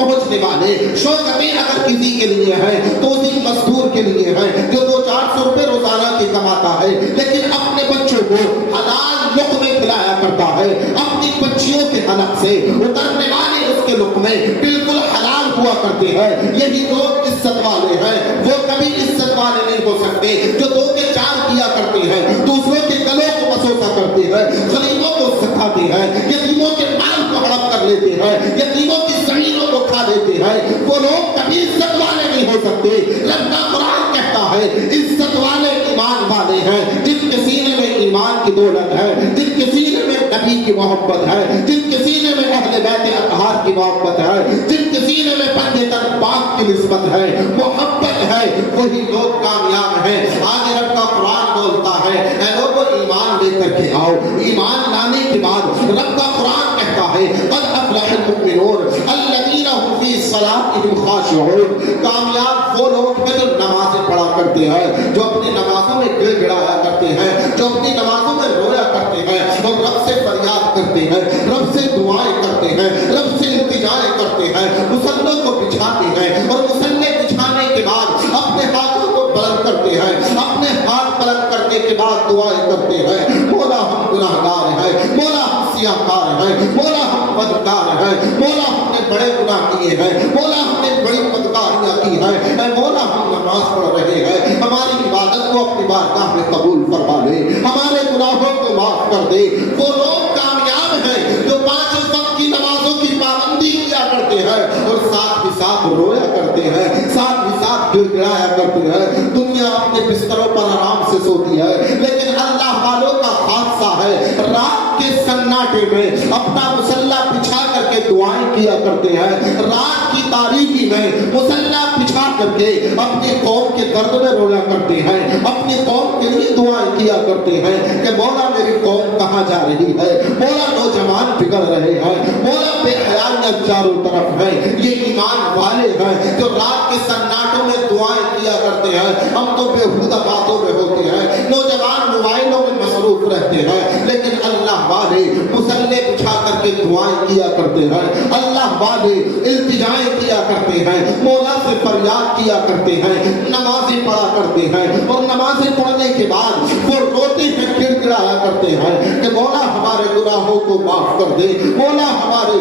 پہنچنے والے شوکتیں اگر کسی کے لیے ہیں تو اسی مزدور کے لیے ہیں جو 200-400 روپے روزانہ کی کماتا ہے لیکن اپنے بچوں کو حلال لقمے کھلایا کرتا ہے، اپنی بچیوں کے حلق سے اترنے والے اس کے لقمے بالکل حلال ہوا کرتے ہیں، یہی لوگ عزت والے ہیں۔ وہ کبھی عزت والے نہیں ہو سکتے جو 2 کے 4 کیا کرتے ہیں، دوسروں کے گلوں کو مسوسا کرتے ہیں، غریبوں کو سکھاتے ہیں، یتیموں کے مال کو ہڑپ کر لیتے ہیں، یتیموں کی زمینوں کو کھا لیتے ہیں، وہ لوگ کبھی عزت والے نہیں ہو سکتے۔ رب کا قرآن کہتا ہے عزت والے ایمان والے ہیں جن کے سینے میں ایمان کی دولت ہے، جن کے سینے میں نبی کی محبت ہے، جن کے سینے میں اہل بیت اطہار کی محبت ہے، جن کے سینے میں بندے تن پاک کی نسبت ہے، محبت ہے، وہی لوگ کامیاب ہیں۔ آگے رب کا قرآن بولتا ہے اے لوگوں ایمان لے کر کے آؤ۔ ایمان لانے کے بعد رب کا قرآن کہتا ہے قد افلح المؤمنون الذین هم فی صلاتهم خاشعون، کامیاب وہ لوگ ہیں جو نمازیں پڑھا کرتے ہیں، جو اپنی نمازوں میں گڑ گڑایا کرتے ہیں، جو اپنی نمازوں میں رویا کرتے ہیں اور رب سے فریاد کرتے ہیں، رب سے دعائیں کرتے ہیں، رب سے التجائیں کرتے ہیں، مصلوں کو بچھاتے ہیں اور مصلے بچھانے کے بعد اپنے ہاتھوں کو بلند کرتے ہیں، اپنے ہاتھ بلند کرنے کے بعد دعائیں کرتے ہیں مولا ہم گناہگار ہیں، مولا ہم سیاہکار ہیں، مولا ہم بدکار ہیں، مولا ہم نے بڑے گناہ کیے ہیں، مولا ہم نے بڑی بدکاریاں کی ہیں، اے مولا ہم نماز پڑھ رہے ہیں، ہماری عبادت کو اپنی بارگاہ میں قبول فرما لے، ہمارے گناہوں کو معاف کر دے۔ وہ لوگ کامیاب ہیں جو 5 وقت کی نمازوں کی پابندی کیا کرتے ہیں اور ساتھ ہی ساتھ رویا کرتے ہیں، ساتھ ہی ساتھ گڑ گڑایا کرتے ہیں۔ دنیا اپنے بستروں پر آرام سے سوتی ہے لیکن اللہ والوں کا حادثہ ہے رات کے سناٹے میں اپنا مصلا بچھا کر کے دعائیں کیا کرتے ہیں، رات کی تاریکی میں مصلا بچھا کر کے اپنی قوم کے درد میں رویا کرتے ہیں، اپنی قوم کے لیے دعائیں کیا کرتے ہیں کہ مولا میری قوم کہاں جا رہی ہے، مولا نوجوان بگڑ رہے ہیں، مولا بے حیائیاں چاروں طرف ہیں۔ یہ ایمان والے ہیں جو رات کے سناٹوں میں دعائیں کیا کرتے ہیں۔ ہم تو بےہودہ باتوں میں ہوتے ہیں، نوجوان موبائلوں میں مصروف رہتے ہیں، لیکن اللہ والے مصلے بچھا کر کے دعائیں کیا کرتے ہیں، اللہ والے التجائیں کیا کرتے ہیں، مولا سے فریاد کیا کرتے ہیں، نمازیں پڑھا کرتے ہیں اور نمازیں پڑھنے کے بعد وہ روتے ہیں، گڑ گڑایا کرتے ہیں کہ مولا ہمارے گناہوں کو معاف کر دے، مولا ہماری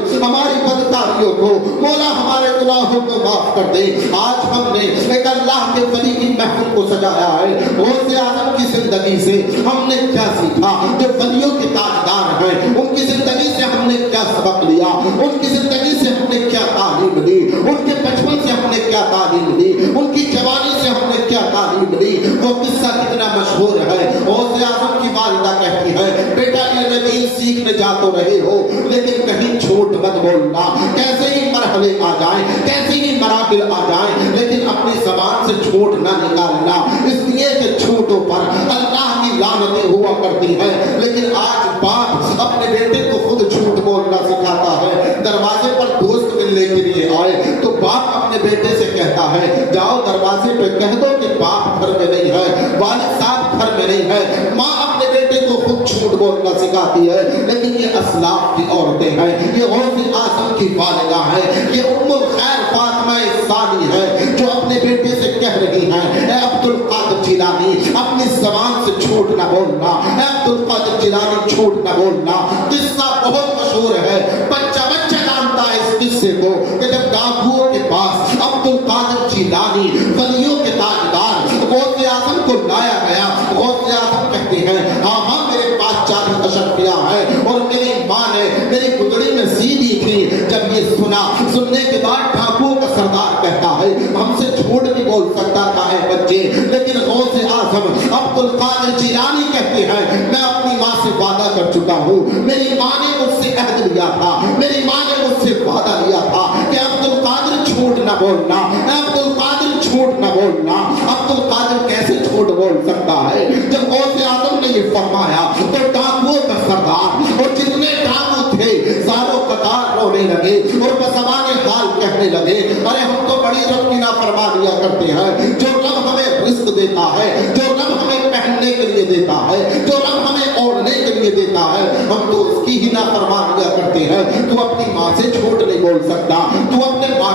بدکاریوں کو، مولا ہمارے گناہوں کو معاف کر دے۔ آج ہم نے ایک اللہ کے ولی کی محفل کو سجایا ہے، غوث اعظم کی زندگی سے ہم نے کیا سیکھا، جو ولیوں کے تاجدار ہیں ان کی زندگی سے ہم نے کیا سبق لیا، ان کی زندگی سے ہم نے کیا تعلیم لی، ان کے بچپن سے ہم نے کیا تعلیم لی، ان کی جوانی سے ہم نے کیا تعلیم لی۔ وہ قصہ کتنا مشہور ہے، غوث اعظم کی والدہ کہتی ہے بیٹا علم دین سیکھنے جا تو رہے ہو لیکن کہیں جھوٹ مت بولنا، کیسے ہی مرحلے آ جائیں، کیسے ہی مراحل آ جائیں لیکن اپنی زبان سے جھوٹ نہ نکالنا، اس لیے کہ جھوٹوں پر اللہ کی لعنتیں ہوا کرتی ہیں۔ لیکن آج باپ اپنے بیٹے کو خود جھوٹ بولنا سکھاتا ہے، دروازے پر دوست ملنے کے لیے آئے تو باپ اپنے بیٹے سے کہتا ہے جاؤ دروازے پہ کہہ دو کہ باپ گھر میں نہیں ہے، والد صاحب گھر میں نہیں ہے۔ ماں اپنے بیٹے کو خود جھوٹ بولنا سکھاتی ہے، لیکن یہ اسلاف کی عورتیں ہیں، یہ غوث اعظم کی والدہ ہے، یہ ام الخیر فاطمہ ثانی ہے جو اپنے بیٹے سے کہہ رہی ہیں اے عبد القادر جیلانی اپنی زبان سے جھوٹ نہ بولنا، اے عبد القادر جیلانی جھوٹ نہ بولنا۔ قصہ بہت مشہور ہے، بچہ جانتا ہے اس قصے کو کہ جب ڈاکوؤں کے پاس عبد القادر جیلانی ولیوں کے تاجدار غوث اعظم کو لایا گیا، غوث اعظم کہتے ہیں ہاں ہاں میرے پاس 40 اشرفیاں ہیں اور میری ماں نے میری گدڑی میں سی دی تھی۔ جب یہ سننے کے بعد ڈاکوؤں کا سردار کہتا ہے ہم سے جھوٹ نہیں بول سکتا تھا اے بچے، لیکن غوث اعظم عبد القادر جیلانی کہتے ہیں میں اپنی ماں سے وعدہ کر چکا ہوں، میری ماں نے مجھ سے عہد لیا تھا، میری ماں نے مجھ سے وعدہ لیا تھا کہ عبد القادر جھوٹ نہ بولنا، عبد القادر جھوٹ نہ بولنا۔ عبد القادر کیسے جھوٹ بول سکتا ہے؟ جب غوث اعظم نے یہ فرمایا تو ڈاکوؤں کا سردار اور جتنے ڈاکو تھے ساروں قطار رونے لگے اور بزبان حال کہنے لگے ارے ہم تو بڑی رب کی نافرمانیاں کرتے ہیں، جو رب ہمیں رزق دیتا ہے، جو رب ہمیں پہننے کے لیے دیتا ہے، جو رب ہمیں اوڑھنے کے لیے دیتا ہے، ہم تو اس کی ہی نافرمانیاں کرتے ہیں۔ تو اپنی ماں سے جھوٹ نہیں بول سکتا، تو اپنے ماں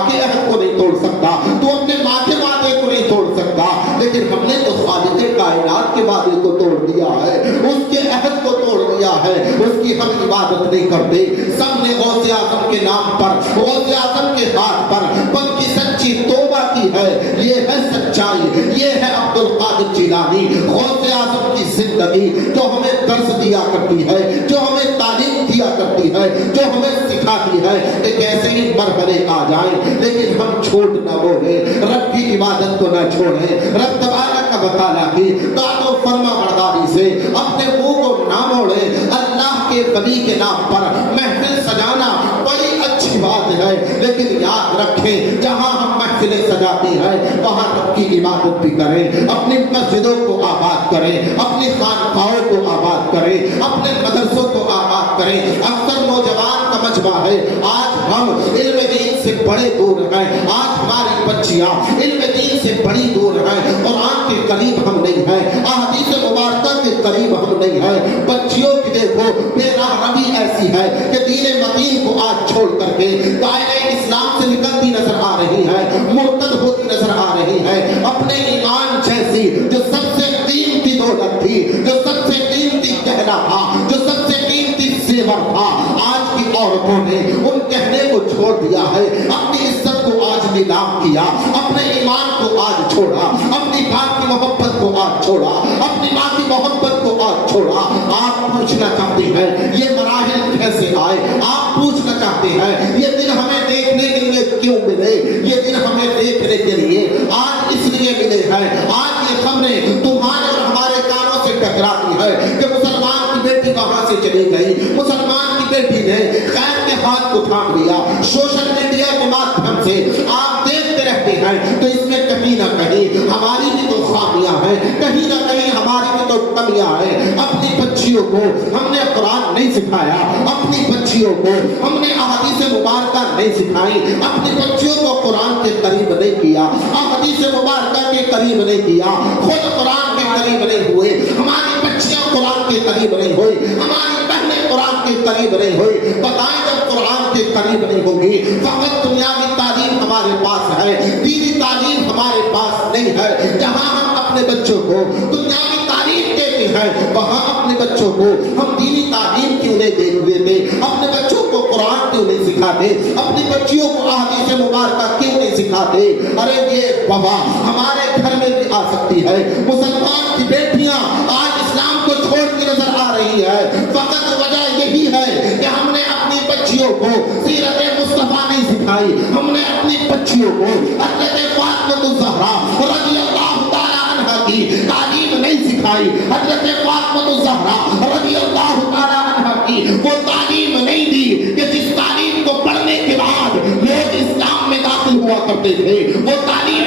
है उसकी हम इबादत नहीं करते। सब ने गौसे आजम के नाम पर, गौसे आजम के हाथ पर बल्कि सच्ची तौबा की है। ये है सच्चाई, ये है अब्दुल कादिर जिलानी, गौसे आजम की जिंदगी जो हमें दर्स दिया करती है, जो हमें तालीम दिया करती है, जो हमें सिखाती है कि कैसे ही मरहले आ जाएं लेकिन हम छोड़ न बोले, रब की इबादत को न छोड़े, रब तबारक व तआला की तातो फरमा बरदारी से अपने मुंह को ना मोड़े। अल्लाह के वली के नाम पर महफिल सजाना बड़ी अच्छी बात है, लेकिन याद रखें जहां हम महफिलें सजाती हैं वहां रब की इबादत भी करें, अपनी मस्जिदों को आबाद करें, अपनी खानकाहों को आबाद करें, अपने मदरसों को आबाद करें। अक्सर नौजवान का मजमा है, आज हम इल्म दीन से बड़े दूर हैं, आज हमारी बच्चियां इल्म दीन से बड़ी दूर हैं, कुरान के करीब हम नहीं हैं, अहदीस मुबारका के करीब हम नहीं हैं। बच्चियों की देखो बेराहवी ऐसी है कि दीन मतीन को आज छोड़ करके दायरे इस्लाम से निकलती नजर आ रही है, मुर्तद होती नजर आ रही है। अपने ईमान जैसी जो सबसे कीमती दौलत थी, जो सबसे कीमती गहना था, जो सबसे कीमती जेवर था, आज की औरतों ने उन गहने को छोड़ दिया है, अपनी इज्जत को आज नीलाम किया, अपने ईमान को आज छोड़ा, अपनी बाप की मोहब्बत को आज छोड़ा, अपनी माँ की मोहब्बत को आज छोड़ा। आप पूछना चाहते हैं ये मराहिल कैसे आए, आप पूछना चाहते हैं ये दिन हमें देखने के लिए क्यों मिले, ये दिन हमें देखने के लिए आज इसलिए मिले हैं। आज ये खबरें तुम्हारे और हमारे कानों से टकराती है कि मुसलमान की बेटी कहां से चली गई, मुसलमान की बेटी ने खैर के हाथ को थाम लिया। सोशल मीडिया के माध्यम से आप देखते रहते हैं तो इसमें कहीं ना कहीं हमारी भी तो खामियां हैं, कहीं ना कहीं हमारी भी तो कमियां हैं। अपनी बच्चियों को हमने कुरान नहीं सिखाया, अपनी बच्चियों को हमने अहदीस मुबारका नहीं सिखाई, अपनी बच्चियों को कुरान के करीब नहीं किया, अहदीस मुबारका के करीब नहीं किया, खुद कुरान के करीब नहीं हुए, हमारी बच्चियां कुरान के करीब नहीं हुई, हमारी बहनें कुरान के करीब नहीं हुई। बताएं जब कुरान के करीब नहीं होगी, फकत दुनियावी तालीम हमारे पास है, दीनी तालीम हमारे पास नहीं है। जहां हम अपने बच्चों को दुनियावी तालीम देते हैं वहां अपने बच्चों को हम दीनी तालीम क्यों नहीं देते, अपने बच्चों को कुरान क्यों नहीं सिखाते, अपनी बच्चियों को अहदीस मुबारका क्यों नहीं सिखाते। अरे ये वबा हमारे घर में भी आ सकती है। मुसलमान की बेटियां आज इस्लाम को छोड़ के नजर आ रही है, फकत वजह यही है कि हमने अपनी बच्चियों को सीरत मुस्तफा नहीं सिखाई, हमने अपनी बच्चियों को हज़रत फातिमा ज़हरा रज़ियल्लाहु ताला अन्हा की तालीम नहीं सिखाई, हज़रत फातिमा ज़हरा रज़ियल्लाहु ताला अन्हा की वो तालीम नहीं दी कि जिस तालीम को पढ़ने के बाद लोग इस्लाम में दाखिल हुआ करते थे, वो तालीम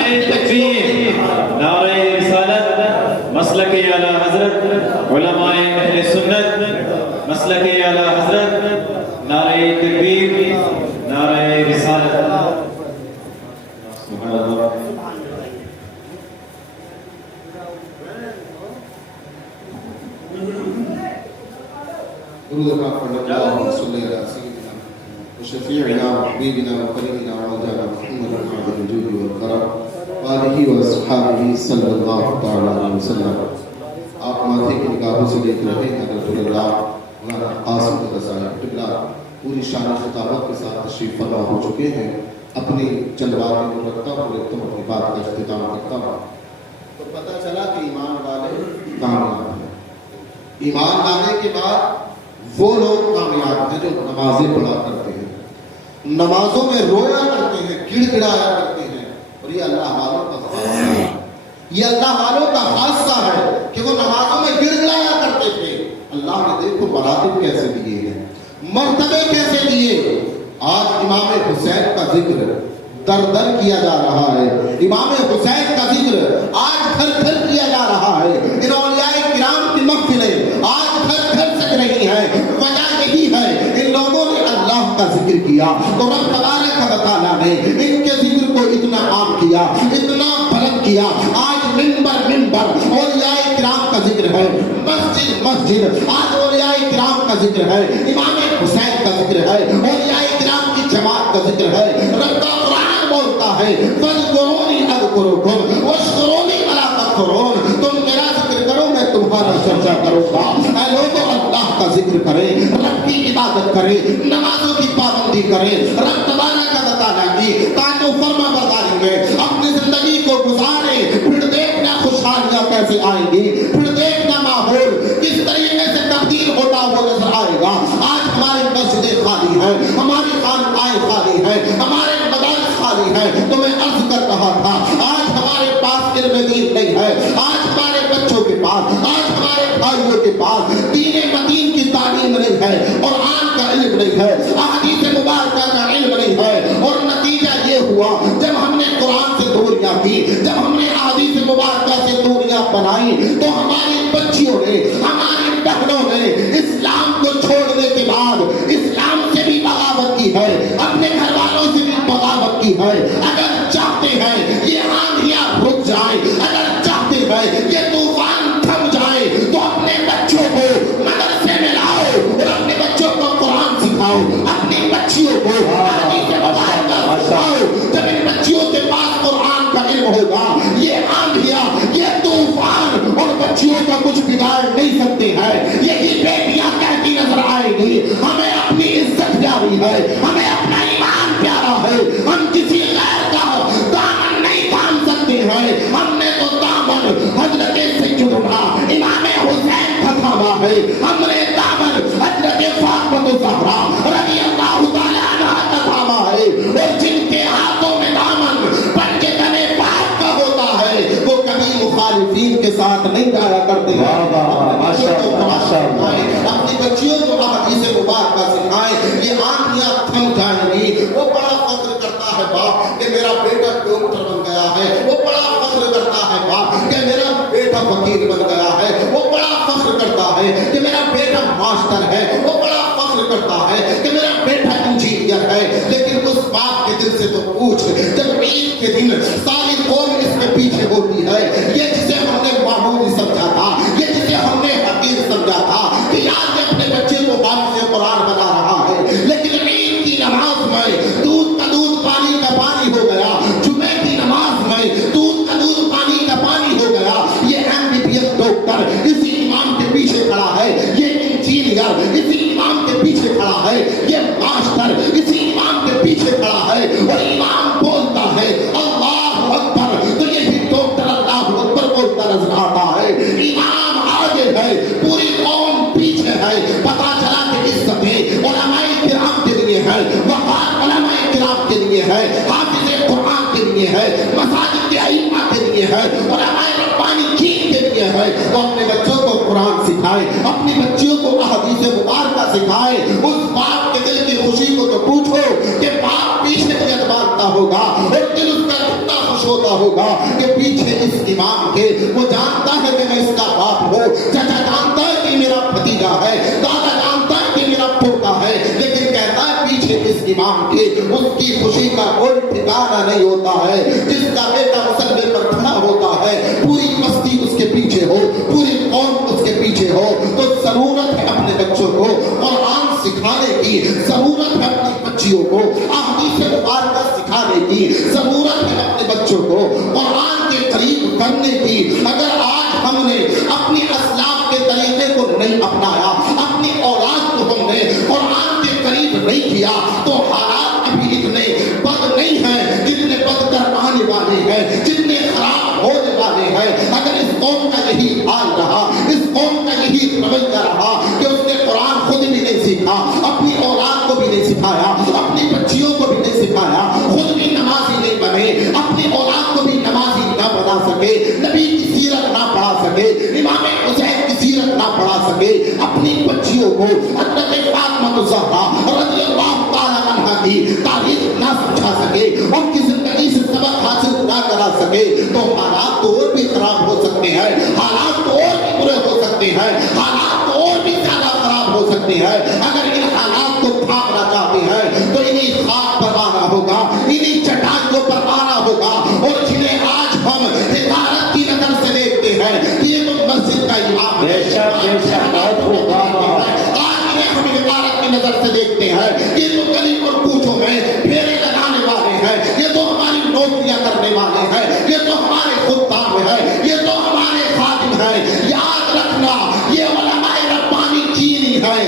नारे रिसालत मसलके आला हजरत उलमाए अहले सुन्नत मसलके आला हजरत नारे तकबीर नारे रिसालत। सुभान अल्लाह। दुरूद पाक पढ़ना सल्लल्लाहु अलैहि वसल्लम शफीअना हबीबना व करीमना व मौलाना मुहम्मद वजूद व करम आलिहि व अस्हाबिहि सल्लल्लाहु तआला अलैहि वसल्लम। आप माथे की निगाहों से देख रहे हैं रसूलुल्लाह मौलाना कासिम रज़ा क़िबला पूरी शान खिताबत के साथ तशरीफ फरमा हो चुके हैं। अपनी जलवात मुरत्तब और एकदम अपनी बात का इख्तिताम करता हूँ। तो पता चला कि ईमान वाले कामयाब हैं। ईमान लाने के बाद वो लोग कामयाब हैं जो नमाजें पढ़ा करते हैं, नमाजों में रोया करते हैं, गिड़गिड़ाया करते हैं। और ये अल्लाह वालों का खासा है, ये अल्लाह वालों का खासा है कि वो नमाजों में गिड़गिड़ाया करते थे। अल्लाह ने देखो मरातिब कैसे दिए हैं, मर्तबे कैसे दिए। आज इमाम हुसैन का जिक्र दर दर किया जा रहा है, इमाम हुसैन का जिक्र आज घर घर किया जा रहा है। इन औलियाए किराम की महफिलें आज घर घर सज रही है। वजह यही है इन लोगों ने अल्लाह का जिक्र किया तो रब तबारक व तआला ने इनके जिक्र को इतना आम किया, इतना बुलंद किया। आज मिंबर मिंबर औलियाए किराम का जिक्र है, मस्जिद मस्जिद आज औलियाए किराम का जिक्र है, इमाम हुसैन का जिक्र है, औलियाए किराम की जमात का जिक्र है। रब का कुरान बोलता है फज़कुरूनी अज़कुरुकुम वश्कुरूनी अला तकफुरून, तुम मेरा जिक्र करो मैं तुम्हारा चर्चा करूंगा। ऐ लोगों अल्लाह का जिक्र जिक्र करें, रब की इबादत करें, नमाजों की पाबंदी करें, रब तबारक व तआला की ताक़ो फर्मा बरदारी में अपनी जिंदगी को गुजारें। फिर देखना खुशहालियां कैसे आएंगी, फिर देखना माहौल किस तरीके से तब्दील होता हुआ नजर आएगा। आज हमारी मस्जिदें खाली हैं, हमारी खानकाएं खाली हैं, हमारे मदारिस खाली हैं। तो मैं अर्ज कर रहा था, आज हमारे पास इल्म दीन नहीं है, आज हमारे बच्चों के पास, आज हमारे भाइयों के पास दीन मदीन की तालीम नहीं है, और आन का इल्म नहीं है, अहदीस मुबारका का इल्म नहीं है। और नतीजा ये हुआ, जब हमने कुरान से दूरियां की, जब हमने अहदीस मुबारका से दूरियां बनाई, तो हमारी बच्चियों ने, हमारी बहनों ने इस्लाम को छोड़ने के बाद इस्लाम से भी बगावत की है, अपने घर वालों से भी बगावत की है। अगर चाहते हैं ये आंधियां रुक जाए, अगर चाहते हैं ये तूफान थम जाए, तो अपने बच्चों को मदरसे में लाओ और अपने बच्चों को कुरान सिखाओ, अपनी बच्चियों को हदीस मुबारका सिखाओ। जब इन बच्चियों के पास कुरान का इल्म होगा, ये आंधियां, ये तूफान और बच्चियों का कुछ बिगाड़ नहीं सकते हैं। यही बेटियां कहती नजर आएगी, हमें अपनी इज्जत प्यारी है, हमें अपना ईमान प्यारा है, हम किसी गैर का दामन नहीं थाम सकते हैं। हमने तो दामन हजरत सैयदना इमाम हुसैन का थामा है, हमने दामन हजरत फातिमा ज़हरा रज़ियल्लाहु ताला अन्हा का थामा है। और जिनके हाथों में दामन बन के तने पाक का होता है, वो कभी मुखालिफीन के साथ नहीं जाया करते हैं। अपनी बच्चियों को हदीस मुबारका सिखाएं, ये आंधियां थम जाएंगी। वो बड़ा फख्र करता है बाप कि मेरा बेटा डॉक्टर बन गया है, वो बड़ा फख्र करता है बाप कि मेरा बेटा वकील बन गया है, वो बड़ा फख्र करता है कि मेरा बेटा मास्टर है, वो बड़ा फख्र करता है कि मेरा बेटा इंजीनियर है। लेकिन उस बाप के दिल से तो पूछ, जब ईद के दिन सारी कौम इसके पीछे होती है, ये जिसे हमने मामूली समझा था, ये जिसे हमने हकीर समझा था कि यार ये अपने बच्चे को हाफिज़ कुरान बना रहा है, लेकिन ईद की नमाज में दूध का दूध पानी का पानी हो गया, जुमे की नमाज में दूध का दूध पानी का पानी हो गया। ये MBBS डॉक्टर इसी इमाम के पीछे खड़ा है, ये इंजीनियर इसी इमाम के पीछे खड़ा है, ये मास्टर इसी इमाम के पीछे खड़ा है। और इमाम बोलता है अल्लाहु अकबर, तो यही डॉक्टर अल्लाहु अकबर बोलता नजर आता है। इमाम आगे है, पूरी कौम पीछे है। पता चला कि इज्जतें उलमाए किराम के लिए है, वक़ार उलमाए किराम के लिए है, हाफिज़े कुरान के लिए है, मसाजिद के अइम्मा के लिए है, उलमाए रब्बानी दीन के लिए है। तो अपने बच्चों को कुरान सिखाए, अपनी बच्चियों को अहदीस मुबारका सिखाए। उस बाप के दिल की खुशी को तो पूछो कि बाप पीछे नियत मानता होगा और दिल उसका कितना खुश होता होगा कि पीछे इस इमाम के, वो जानता है कि मैं इसका बाप हूँ, चाचा जानता है कि मेरा भतीजा है, दादा जानता है कि मेरा पोता है, लेकिन कहता है पीछे इस इमाम के, उसकी खुशी का कोई ठिकाना नहीं होता है। जिसका बेटा मुसल्ले पर खड़ा होता है, पूरी बस्ती उसके पीछे हो, पूरी कौम उसके पीछे हो। तो जरूरत है अपने बच्चों को कुरान सिखाने की, जरूरत है अपनी बच्चियों को अहदीस मुबारका सिखाने की, जरूरत है अपने बच्चों को कुरान के करीब करने की। अगर आज हमने अपनी असलाफ के तरीके को नहीं अपनाया, अपनी औलाद को हमने कुरान के करीब नहीं किया, तो हालात अभी इतने बद नहीं हैं जितने बदतर आने वाले हैं, जितने खराब होने वाले हैं। अगर इस कौम का यही हाल रहा, इस कौम का यही रवैया रहा कि उसने कुरान खुद भी नहीं सीखा, अपनी औलाद को भी नहीं सिखाया, अपनी बच्चियों को भी नहीं सिखाया, खुद भी नमाजी नहीं बने, अपनी औलाद को भी नमाजी ना बना सके, नबी की सीरत ना पढ़ा सके, इमाम हुसैन की सीरत ना पढ़ा सके, अपनी बच्चियों को हज़रत फातिमा ज़हरा रज़ियल्लाहु ताला अन्हा की तारीख ना समझा सके, उनकी जिंदगी से सबक हासिल ना करा सके, तो हालात तो और भी खराब हो सकते हैं, हालात तो और भी बुरे हो सकते हैं, हालात तो और भी ज्यादा खराब हो सकते हैं। अगर इन हालात को थामना चाहते हैं तो इन्हीं खाक पर आना होगा, इन्हीं चट्टानों पर आना होगा। और जिन्हें आज हम हिदारत की नजर से देखते हैं, ये तो मस्जिद का इमाम है, आज इन्हें हम हिदारत की नजर से देखते हैं, ये तो गली और कूचों में फेरे लगाने वाले हैं, ये तो हमारी नौकरियां करने वाले हैं, ये तो हमारे खुद्दाम है, ये तो हमारे खादिम है। याद रखना, ये उलमाए रब्बानी चीनी है,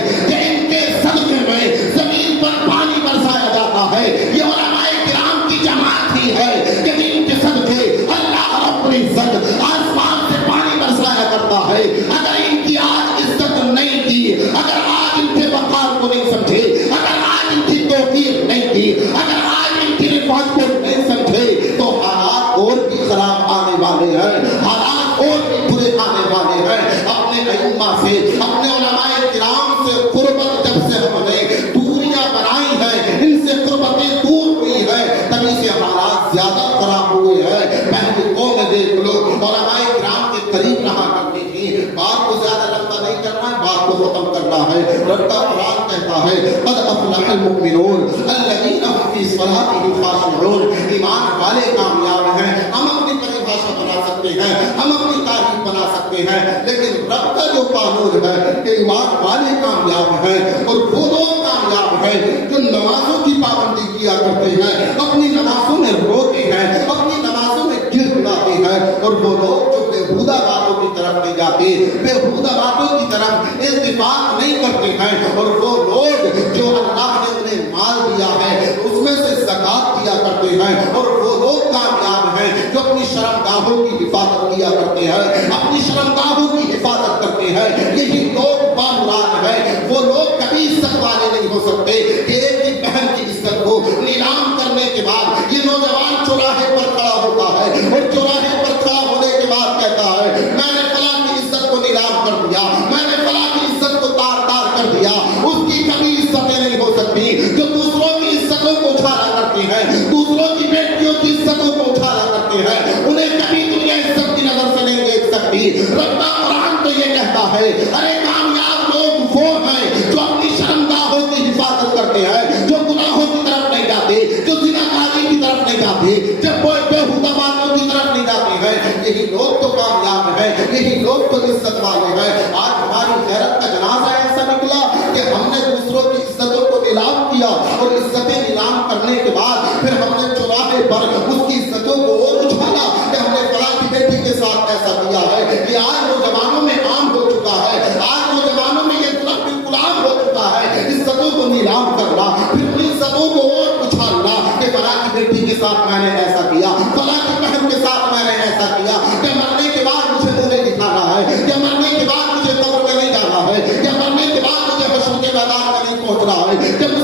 बात को नहीं समझे तो हालात और भी खराब आने वाले हैं, हालात और भी बुरे आने वाले हैं। अपने अइम्मा से, अपने उलमाए किराम से कुर्बत जब से हमने दूरियां बनाई हैं, इनसे कुर्बतें दूर हुई है, तभी से हालात ज्यादा खराब हुए हैं। पहले कौन देख लो, उलमाए किराम के करीब रहा करती थी। बात को ज्यादा लंबा नहीं करना है, बात को खत्म करना है। रब का कुरान कहता है क़द अफ़लहल मुमिनून अल्लज़ीना हुम फ़ी सलातिहिम ख़ाशिऊन, ईमान वाले कामयाब हैं। हम अपनी परिभाषा बना सकते हैं, हम अपनी तारीफ बना सकते हैं, लेकिन रब का जो कानून है कि ईमान वाले कामयाब हैं और वो लोग कामयाब हैं जो नमाजों की पाबंदी किया करते हैं, अपनी नमाजों में रोते हैं, अपनी नमाजों में गिड़गिड़ाते हैं, और वो लोग जो बेहुदा बातों की तरफ नहीं जाते, बेहुदा बातों की तरफ इल्तिफात नहीं करते हैं, और वो लोग जो अल्लाह ने उन्हें माल दिया है उसमें से ज़कात दिया करते हैं, और वो लोग कामयाब हैं जो अपनी शर्मगाहों की हिफाजत किया करते हैं, अपनी शर्मगाहों की हिफाजत करते हैं। यही लोग बामुराद है। वो लोग कभी इज्जत वाले नहीं हो सकते। एक ही बहन की इज्जत को नीलाम करने के बाद ये नौजवान चौराहे पर खड़ा होता है, और चौराहे पर खड़ा होने के बाद कहता है मैंने फलां की इज्जत को नीलाम कर दिया, मैंने फलां की इज्जत को तार-तार कर दिया। उसकी कभी इज्जतें नहीं हो सकती। जो दूसरों की इज्जतों को उछाला करती है, दूसरों की बेटियों की इज्जतों को उछाला करते हैं, उन्हें कभी दुनिया इज्जत की नजर से नहीं देख सकती। रब का कुरान तो ये कहता है अरे कामयाब लोग वो हैं जो अपनी शर्मगाहों की हिफाजत करते हैं, जो गुनाहों की तरफ नहीं जाते, जो ज़िनाकारी की तरफ नहीं जाते, जब कोई बेहुदा बातों की तरफ नहीं जाते हैं। यही लोग तो कामयाब हैं, यही लोग तो इज्जत वाले हैं। आज हमारी गैरत का जनाजा ऐसा निकला कि हमने दूसरों की इज्जतों को नीलाम किया, और इज्जतें नीलाम करने के बाद फिर हमने चौराहे पर उसकी इज्जतों को और उछाला कि हमने फलां की बेटी के साथ ऐसा किया है। ये आज नौजवानों में आम हो चुका है, आज नौजवानों में ये बिल्कुल आम हो चुका है। इज्जतों को नीलाम करना, फिर उन इज्जतों को और उछालना कि फलां की बेटी के साथ मैंने ऐसा किया, फलां की बहन के साथ मैंने ऐसा किया, कि मरने के बाद मुझे मुझे दिखाना है, या मरने के बाद मुझे कब्र में नहीं जाना है, या मरने के बाद मुझे हश्र के मैदान में नहीं पहुंचना है, जब